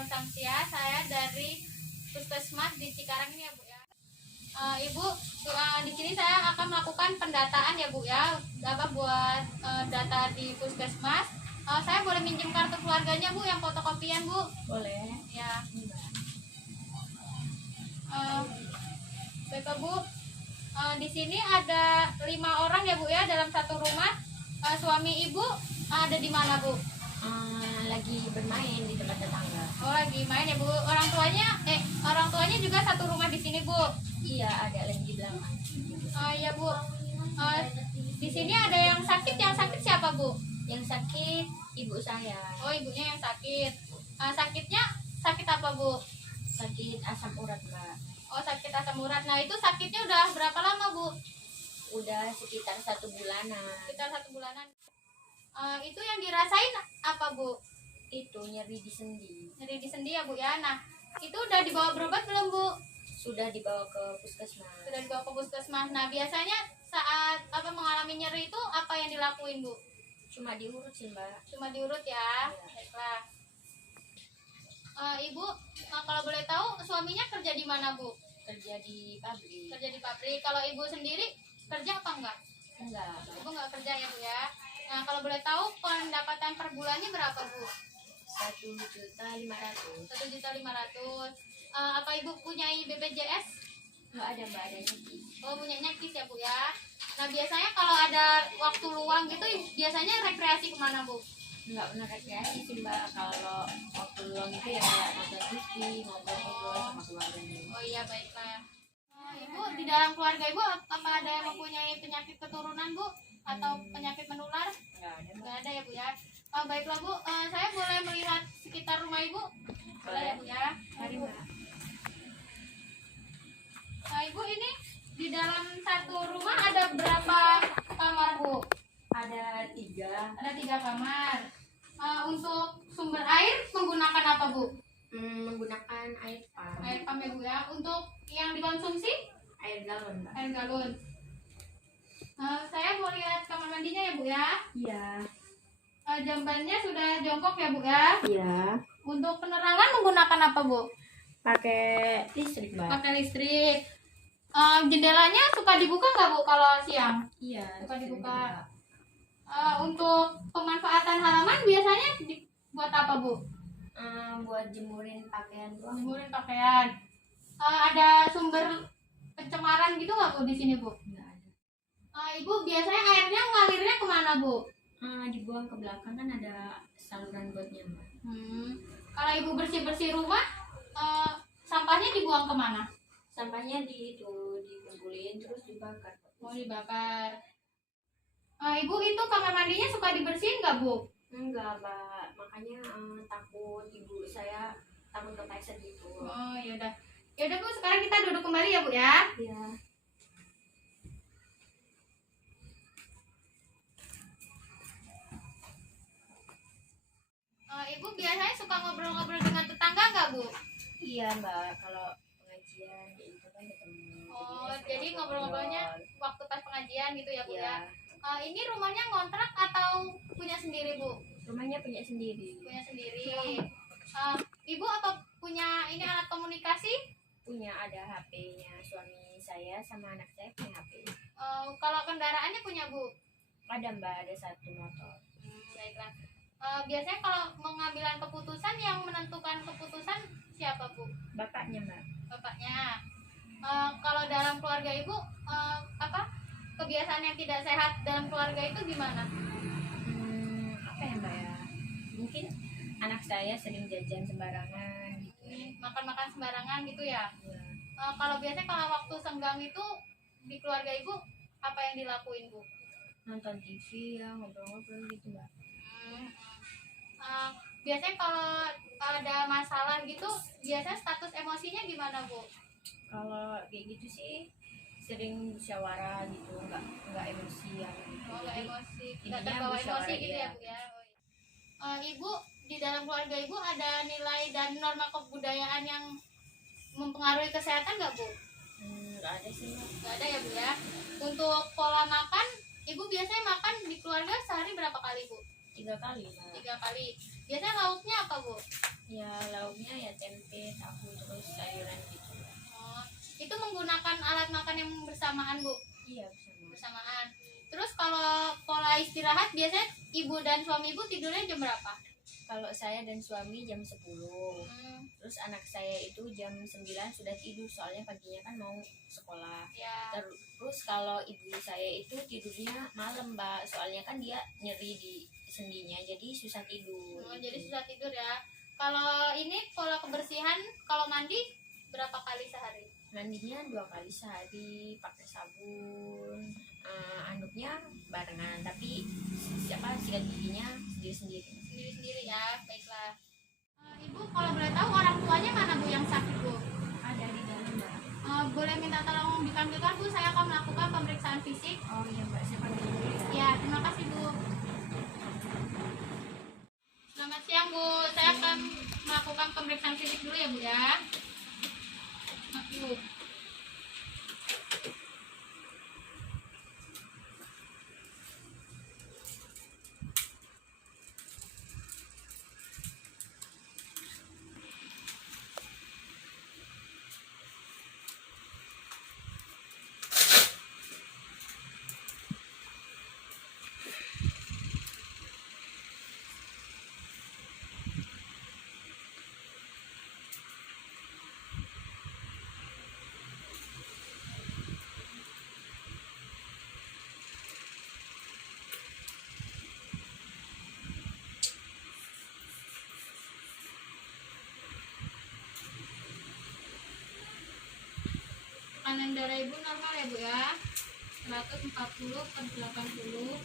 Nur Samsia, saya dari Puskesmas di Cikarang ini ya Bu ya. Ibu, di sini saya akan melakukan pendataan ya Bu ya, buat data di Puskesmas. Saya boleh minjem kartu keluarganya Bu, yang fotokopian Bu? Boleh. Ya. Bapak Bu, di sini ada 5 orang ya Bu ya dalam satu rumah. Suami Ibu ada di mana Bu? Lagi bermain di tempat tetangga. Oh, lagi main ya Bu. Orang tuanya juga satu rumah di sini Bu. Iya, ada lagi di belakang. Ya Bu. Di sini ada yang sakit. Yang sakit siapa Bu? Yang sakit ibu saya. Oh, ibunya yang sakit. Sakitnya sakit apa Bu? Sakit asam urat, Mbak. Oh, sakit asam urat. Nah, itu sakitnya udah berapa lama Bu? Udah sekitar 1 bulanan. Sekitar 1 bulanan. Itu yang dirasain apa Bu? Itu nyeri di sendi. Nyeri di sendi ya Bu ya. Nah, itu udah dibawa berobat belum Bu? Sudah dibawa ke puskesmas. Sudah dibawa ke puskesmas. Nah, biasanya saat mengalami nyeri itu apa yang dilakuin Bu? Cuma diurut sih, Mbak. Cuma diurut ya. Iya. Baiklah. Ibu, kalau boleh tahu suaminya kerja di mana Bu? Kerja di pabrik. Kerja di pabrik. Kalau Ibu sendiri kerja apa enggak? Enggak, Mbak. Ibu enggak kerja ya Bu ya. Nah, kalau boleh tahu pendapatan per bulannya berapa Bu? 1.500.000. 1.500.000. Apa Ibu punya BPJS? Enggak ada, Mbak, ada nyaki. Oh, punyanya KIS ya Bu ya. Nah, biasanya kalau ada waktu luang gitu biasanya rekreasi kemana Bu? Enggak pernah rekreasi sih, Mbak. Kalau waktu luang itu ya kayak nonton TV, ngobrol-ngobrol sama keluarganya. Oh iya, baiklah. Ibu, di dalam keluarga Ibu apa ada yang mempunyai penyakit keturunan Bu? Atau penyakit menular? Enggak ada, Mbak. Enggak ada ya Bu ya. Baiklah Bu, saya boleh melihat sekitar rumah Ibu? Boleh ya Bu ya. Mari, Mbak. Nah, Ibu, ini di dalam satu rumah ada berapa kamar Bu? Ada 3. Ada 3 kamar. Untuk sumber air menggunakan apa Bu? Menggunakan air pump. Air pump ya Bu ya. Untuk yang dikonsumsi? Air galon, Mbak. Air galon. Saya mau lihat kamar mandinya ya Bu ya. Iya. Jambannya sudah jongkok ya Bu ya. Iya. Untuk penerangan menggunakan apa Bu? Pakai listrik, Mbak. Pakai listrik. Jendelanya suka dibuka nggak Bu kalau siang? Iya. Suka dibuka. Untuk pemanfaatan halaman biasanya buat apa Bu? Buat jemurin pakaian doang. Jemurin pakaian. Ada sumber pencemaran gitu nggak Bu di sini Bu? Nggak ada. Ibu biasanya airnya ngalirnya kemana Bu? Dibuang ke belakang kan ada saluran botnya, Mbak. Kalau Ibu bersih-bersih rumah, sampahnya dibuang kemana? Sampahnya dikumpulin terus dibakar. Mau dibakar. Ibu itu kamar mandinya suka dibersihin nggak Bu? Enggak, Mbak. Makanya takut ibu saya takut kepleset gitu. Oh, yaudah. Yaudah Bu, sekarang kita duduk kembali ya Bu ya. Iya. Ibu biasanya suka ngobrol-ngobrol dengan tetangga nggak Bu? Iya, Mbak. Kalau pengajian itu kan ketemu. Oh, Jadinya jadi suka ngobrol-ngobrolnya ngobrol. waktu pas pengajian gitu ya Bu Iya. ya. Ini rumahnya ngontrak atau punya sendiri Bu? Rumahnya punya sendiri. Punya sendiri. Ibu atau punya ini alat komunikasi? Punya, ada HP-nya suami saya sama anak saya punya HP. Kalau kendaraannya punya Bu? Ada, Mbak, ada 1 motor. Baiklah. Biasanya kalau mengambilan keputusan, yang menentukan keputusan siapa Bu? Bapaknya, Mbak. Bapaknya. Kalau dalam keluarga Ibu, kebiasaan yang tidak sehat dalam keluarga itu gimana? Apa ya, Mbak ya? Mungkin anak saya sering jajan sembarangan gitu. Makan-makan sembarangan gitu ya. Ya. Kalau biasanya kalau waktu senggang itu di keluarga Ibu apa yang dilakuin Bu? Nonton TV ya, ngobrol-ngobrol gitu, Mbak. Biasanya kalau ada masalah gitu, biasanya status emosinya gimana Bu? Kalau kayak gitu sih sering musyawarah gitu, nggak emosian gitu. Oh, nggak Jadi, emosi, nggak intinya terbawa musyawarah, emosi gitu ya iya. Bu ya. Ibu di dalam keluarga Ibu ada nilai dan norma kebudayaan yang mempengaruhi kesehatan nggak Bu? Nggak ada sih, Mbak. Nggak ada ya Bu ya. Untuk pola makan, Ibu biasanya makan di keluarga sehari berapa kali Bu? 3 kali mbak. 3 kali. Biasanya lauknya apa Bu? Ya lauknya ya tempe, tahu, terus sayuran gitu. Oh, itu menggunakan alat makan yang bersamaan Bu? Iya bersama. Bersamaan. Terus kalau pola istirahat biasanya ibu dan suami ibu tidurnya jam berapa? Kalau saya dan suami jam 10. Terus anak saya itu jam 9 sudah tidur, soalnya paginya kan mau sekolah. Ya. Terus kalau ibu saya itu tidurnya malam mbak, soalnya kan dia nyeri di sendinya, jadi susah tidur. Oh, jadi susah tidur ya. Kalau ini pola kebersihan, kalau mandi berapa kali sehari? Mandinya 2 kali sehari, pakai sabun. Anduknya barengan, tapi sikat giginya sendiri-sendiri. Sendiri-sendiri ya, baiklah. Ibu kalau boleh tahu orang tuanya mana Bu yang sakit Bu? Ada di dalam mbak. Boleh minta tolong dipanggilkan Bu, saya akan melakukan pemeriksaan fisik. Oh iya mbak, saya panggil dulu ya. Ya, terima kasih Bu. Selamat siang Bu, saya akan melakukan pemeriksaan fisik dulu ya Bu ya. Bu. Tekanan darah ibu normal ya Bu ya, 140/80.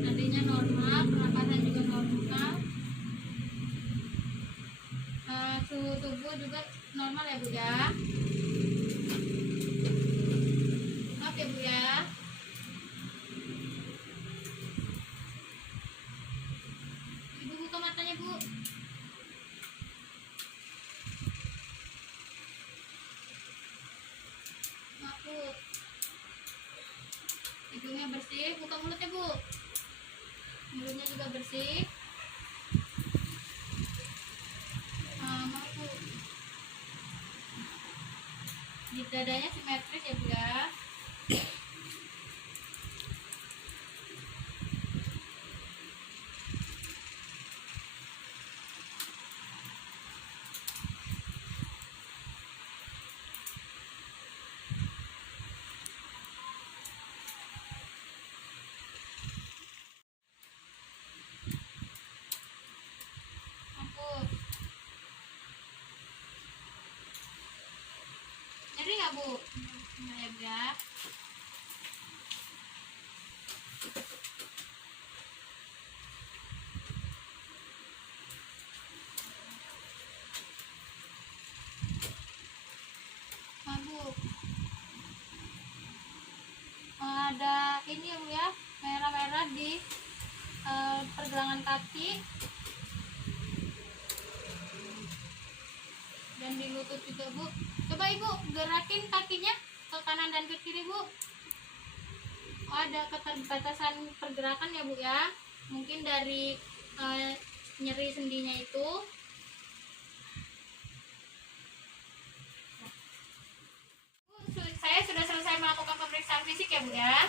Nadinya normal, pernapasan juga normal. Suhu tubuh juga normal ya Bu ya. Maaf ya Bu ya. Ibu buka matanya Bu. Maaf Bu. Hidungnya bersih, buka mulutnya Bu. Mulutnya juga bersih. Maaf Bu. Di dadanya simetris ya Bu ya. Nyeri nggak Bu? Nggak ya Bu ya. Bu. Ada ini ya Bu ya, merah-merah di pergelangan kaki dan di lutut juga Bu. Coba Ibu gerakin kakinya ke kanan dan ke kiri Bu. Ada keterbatasan pergerakan ya Bu ya, mungkin dari nyeri sendinya itu. Saya sudah selesai melakukan pemeriksaan fisik ya Bu ya.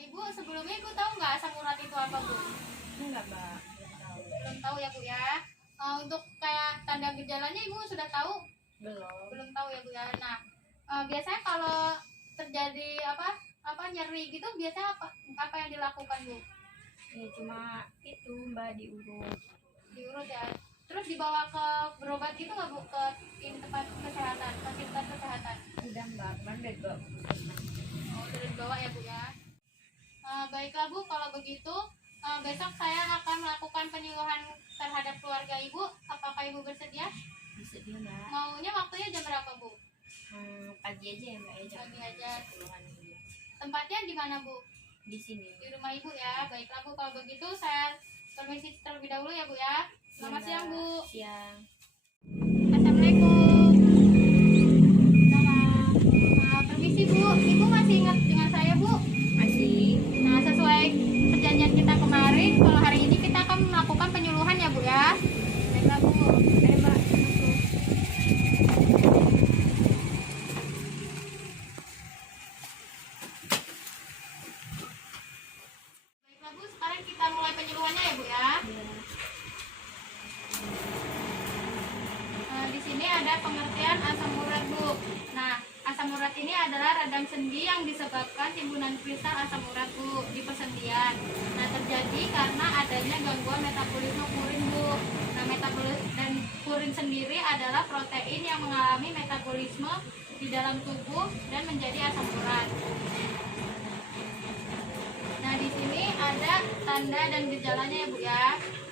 Ibu sebelumnya Ibu tahu nggak asam urat itu apa Bu? Enggak mbak, Belum tahu ya Bu ya. Untuk kayak tanda gejalanya Ibu sudah tahu? Belum tahu ya Bu ya. Nah, biasanya kalau terjadi nyeri gitu biasanya apa yang dilakukan Bu? Ya cuma itu mbak, Diurut ya. Terus dibawa ke berobat gitu nggak Bu, ke tempat kesehatan, fasilitas kesehatan? udah mbak, kemarin udah dibawa. Oh, udah dibawa ya Bu ya. Baiklah Bu, kalau begitu besok saya akan melakukan penyuluhan terhadap keluarga Ibu. Apakah Ibu bersedia? Bersedia mbak. Maunya waktunya jam berapa Bu? Pagi aja ya mbak, jam Pagi aja. 10-an gitu. Tempatnya di mana Bu? Di sini. Di rumah Ibu ya. Baiklah Bu, kalau begitu saya permisi terlebih dahulu ya Bu ya. Selamat siang Bu. Siang. Assalamualaikum. Permisi Bu, Ibu masih ingat dengan saya Bu? Masih. Nah, sesuai perjanjian kita kemarin, kalau hari ini kita akan melakukan penyuluhan ya Bu ya. Baiklah Bu, ayo Mbak. Baiklah Bu, sekarang kita mulai penyuluhannya ya Bu ya. Di sini ada pengertian asam urat Bu. Nah, asam urat ini adalah radang sendi yang disebabkan timbunan kristal asam urat Bu di persendian. Nah, terjadi karena adanya gangguan metabolisme purin Bu. Nah, dan purin sendiri adalah protein yang mengalami metabolisme di dalam tubuh dan menjadi asam urat. Nah, di sini ada tanda dan gejalanya ya Bu ya.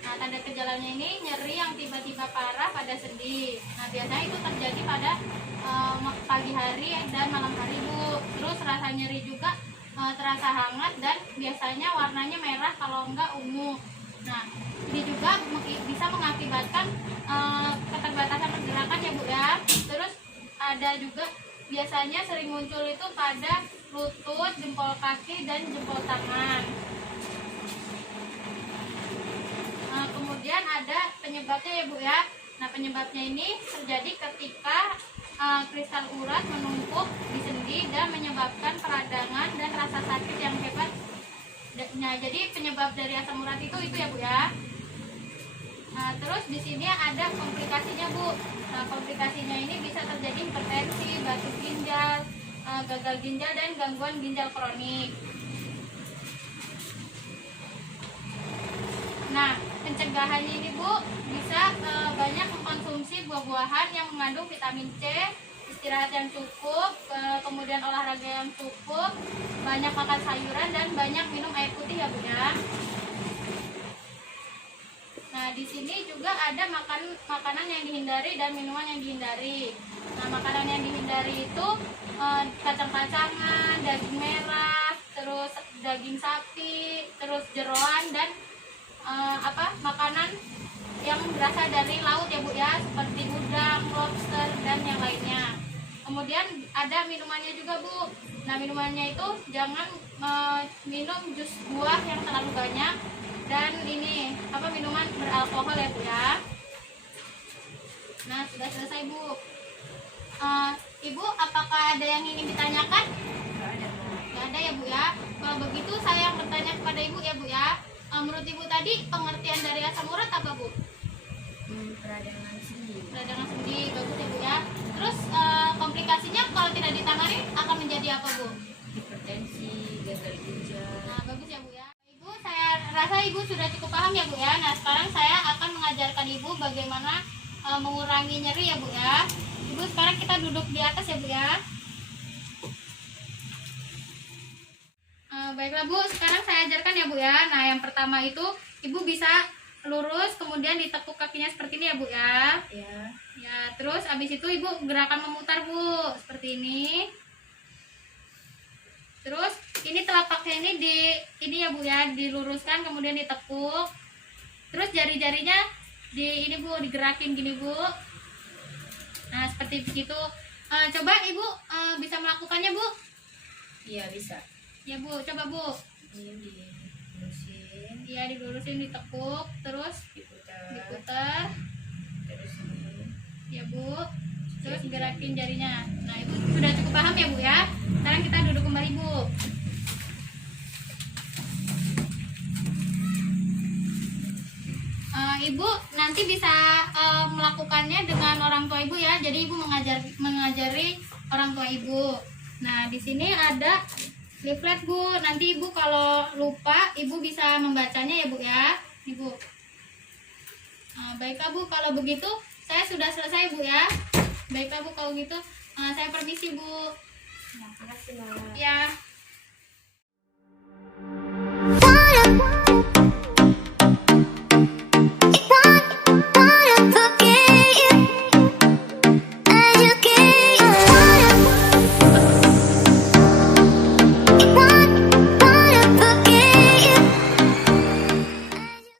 Nah, tanda gejalanya ini nyeri yang tiba-tiba parah pada sendi. Nah, biasanya itu terjadi pada pagi hari dan malam hari Bu. Terus rasa nyeri juga terasa hangat dan biasanya warnanya merah kalau enggak ungu. Nah, ini juga bisa mengakibatkan keterbatasan pergerakan ya Bu ya. Terus ada juga biasanya sering muncul itu pada lutut, jempol kaki, dan jempol tangan. Kemudian ada penyebabnya ya Bu ya. Nah, penyebabnya ini terjadi ketika kristal urat menumpuk di sendi dan menyebabkan peradangan dan rasa sakit yang hebat. Nah, jadi penyebab dari asam urat itu ya Bu ya. Nah, terus di sini ada komplikasinya Bu. Nah, komplikasinya ini bisa terjadi hipertensi, batuk ginjal, gagal ginjal, dan gangguan ginjal kronik. Nah, pencegahannya ini Bu bisa banyak mengkonsumsi buah-buahan yang mengandung vitamin C, istirahat yang cukup, kemudian olahraga yang cukup, banyak makan sayuran, dan banyak minum air putih ya Bu ya. Nah, di sini juga ada makanan yang dihindari dan minuman yang dihindari. Nah, makanan yang dihindari itu kacang-kacangan, daging merah, terus daging sapi, terus jeroan, dan makanan yang berasal dari laut ya Bu ya, seperti udang, lobster, dan yang lainnya. Kemudian ada minumannya juga Bu. Nah, minumannya itu jangan minum jus buah yang terlalu banyak, dan ini minuman beralkohol ya Bu ya. Nah, sudah selesai Bu. Ibu, apakah ada yang ingin ditanyakan? Nggak ada ya Bu ya. Kalau begitu saya yang bertanya kepada Ibu ya Bu ya. Menurut Ibu tadi pengertian dari asam urat apa Bu? Peradangan sendi. Peradangan sendi, bagus ya Bu ya. Terus komplikasinya kalau tidak ditangani akan menjadi apa Bu? Hipertensi, gagal ginjal. Nah, bagus ya Bu ya. Ibu, saya rasa Ibu sudah cukup paham ya Bu ya. Nah, sekarang saya akan mengajarkan Ibu bagaimana mengurangi nyeri ya Bu ya. Ibu, sekarang kita duduk di atas ya Bu ya. Baiklah Bu, sekarang saya ajarkan ya Bu ya. Nah, yang pertama itu Ibu bisa lurus, kemudian ditekuk kakinya seperti ini ya Bu ya. Ya. Ya, terus abis itu Ibu gerakan memutar Bu, seperti ini. Terus ini telapaknya ini ya Bu ya, diluruskan kemudian ditekuk. Terus jari-jarinya ini Bu, digerakin gini Bu. Nah, seperti begitu. Coba Ibu bisa melakukannya Bu? Iya, bisa. Ya Bu, coba Bu. Ini dilurusin, Iya, dilurusin, ditekuk, terus diputar. terus ini. Ya Bu. Terus gerakin jarinya. Nah, Ibu sudah cukup paham ya Bu ya. Sekarang kita duduk kembali Bu. Ibu nanti bisa melakukannya dengan orang tua Ibu ya. Jadi Ibu mengajari orang tua Ibu. Nah, di sini ada leaflet Bu. Nanti Ibu kalau lupa, Ibu bisa membacanya ya Bu ya. Ibu. Baiklah Bu, kalau begitu saya sudah selesai Bu ya. Baiklah Bu, kalau gitu saya permisi Bu. Terima kasih Mbak. Ya.